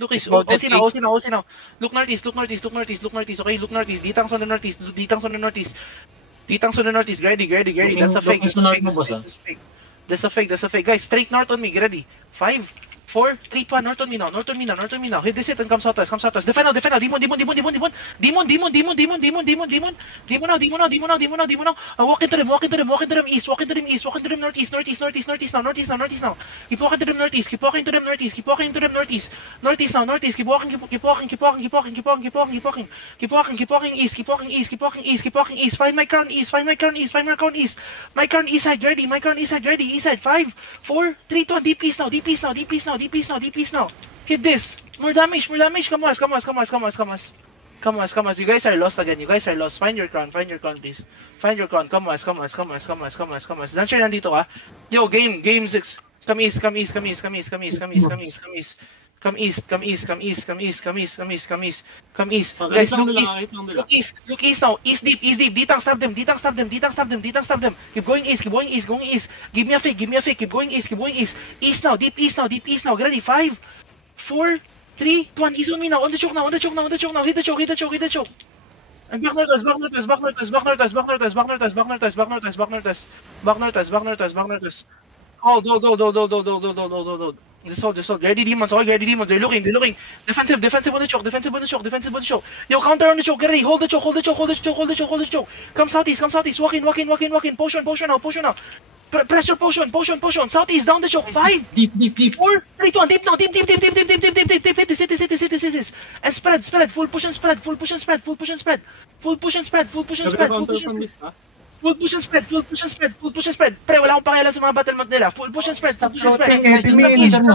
Look east. Spotted OC now, OC now, OC now. Look northeast, look northeast, look northeast, look northeast. Okay, look northeast. Ditangs on the northeast, Ditangs on the northeast. Ditangs on the northeast. Ready. That's a fake. That's a fake. That's a fake. Guys, straight north on me. Get ready. 5, 4, 3, 2, 1. North on me now. Hit this hit and come southwest. Defend now. Demon now. Walk into them. East. Walk into them northeast now. Keep walking to them northeast. Keep walking into them northeast. Northeast now. Keep walking. Keep walking east. Find my crown east. My crown east side ready. East side. 5, 4, 3, 2, deep east now. Hit this. More damage. Come on. You guys are lost again. Find your crown, please. Find your crown. Come on. Zancher, nandito ka? Yo, game 6. Come east. Come east. Guys, look east now. East deep. Ditang stab them. Keep going east. Give me a fake. Keep going east. East now. Deep east now. Get ready. 5, 4, 3, 2, 1. East on me now. On the choke now. Hit the choke. And back northwest. Oh, go. Just hold. Ready demons. They're looking. Defensive on the choke. Yo, counter on the choke. Get ready. Hold the choke. Come southeast. Walk in. Potion now. Press your potion. Southeast, down the choke. 5, Deep. 4, 3, 2, 1. Deep now. Deep. Hit this. And spread. Full push and spread. Full push and spread. Full push and spread. Full push and spread. Pre, wala akong pakialam sa mga battle mode nila. Full push and spread. Come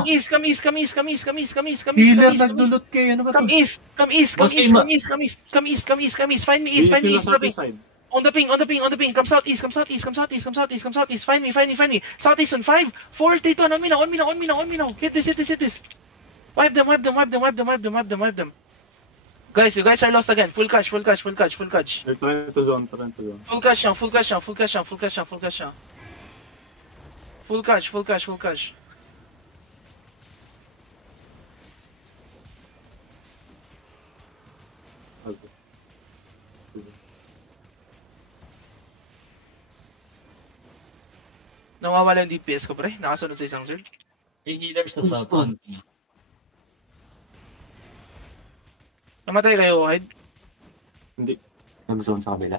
east. Healer, nagdulot kayo. Ano ba Come east. Find me east. On the ping. Come southeast. Find me. Southeast on 5, 4, 3, 2, 1. On me now. Hit this. Wipe them. Guys, you guys are lost again. Full catch. They're trying to zone. Full catch now. Full catch. Okay. Nawawala yung DPS ko, pre. Nakasunod sa isang surge. Healers na sa one. Namatay kayo, Hyde? Hindi. Nag-zone sa kabila.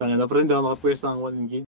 Tanga na, pero hindi ako makapwesta ang 1 in game.